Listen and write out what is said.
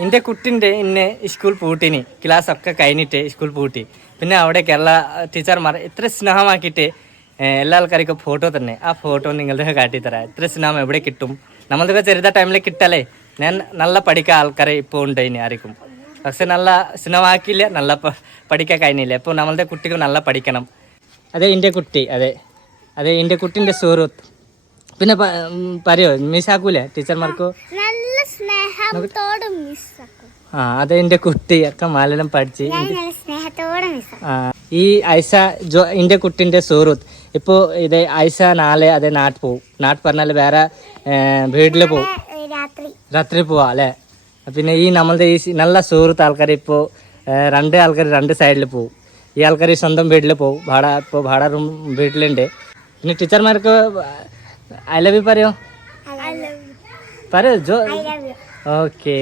എൻ്റെ കുട്ടിൻ്റെ ഇന്ന് സ്കൂൾ പൂട്ടിനി ക്ലാസ്സൊക്കെ കഴിഞ്ഞിട്ട് സ്കൂൾ പൂട്ടി പിന്നെ അവിടെ കേരള ടീച്ചർമാർ ഇത്ര സ്നേഹമാക്കിയിട്ട് എല്ലാ ആൾക്കാർക്കും ഫോട്ടോ തന്നെ ആ ഫോട്ടോ നിങ്ങളുടെ കാട്ടിത്തരാം ഇത്ര സ്നേഹം എവിടെ കിട്ടും നമ്മളതൊക്കെ ചെറുത ടൈമിൽ കിട്ടല്ലേ ഞാൻ നല്ല പഠിക്കാൻ ആൾക്കാരെ ഇപ്പോൾ ഉണ്ട് ഇനി ആർക്കും പക്ഷെ നല്ല സ്നേഹമാക്കിയില്ല നല്ല പഠിക്കാൻ കഴിഞ്ഞില്ല അപ്പോൾ നമ്മളുടെ കുട്ടികൾ നല്ല പഠിക്കണം അതെ എൻ്റെ കുട്ടി അതെ അതെ എൻ്റെ കുട്ടിൻ്റെ സുഹൃത്ത് പിന്നെ പറയോ മിസ്സാക്കൂലേ ടീച്ചർമാർക്കോ ആ അതെ എൻ്റെ കുട്ടിയൊക്കെ മലയാളം പഠിച്ച് ഈ ഐസ ജോ എൻ്റെ കുട്ടിൻ്റെ സുഹൃത്ത് ഇപ്പോൾ ഇത് ഐസ നാളെ അതെ നാട്ടിൽ പോവും നാട്ടിൽ പറഞ്ഞാൽ വേറെ വീട്ടിൽ പോവും രാത്രി പോവാ അല്ലേ പിന്നെ ഈ നമ്മളുടെ ഈ നല്ല സുഹൃത്ത് ആൾക്കാർ ഇപ്പോൾ രണ്ട് ആൾക്കാർ രണ്ട് സൈഡിൽ പോവും ഈ ആൾക്കാർ സ്വന്തം വീട്ടിൽ പോവും ഇപ്പോൾ ഭാട റൂം വീട്ടിലുണ്ട് പിന്നെ ടീച്ചർമാർക്ക് ഐ ലവ് യു പറയോ പറയോ ജോ ഓക്കെ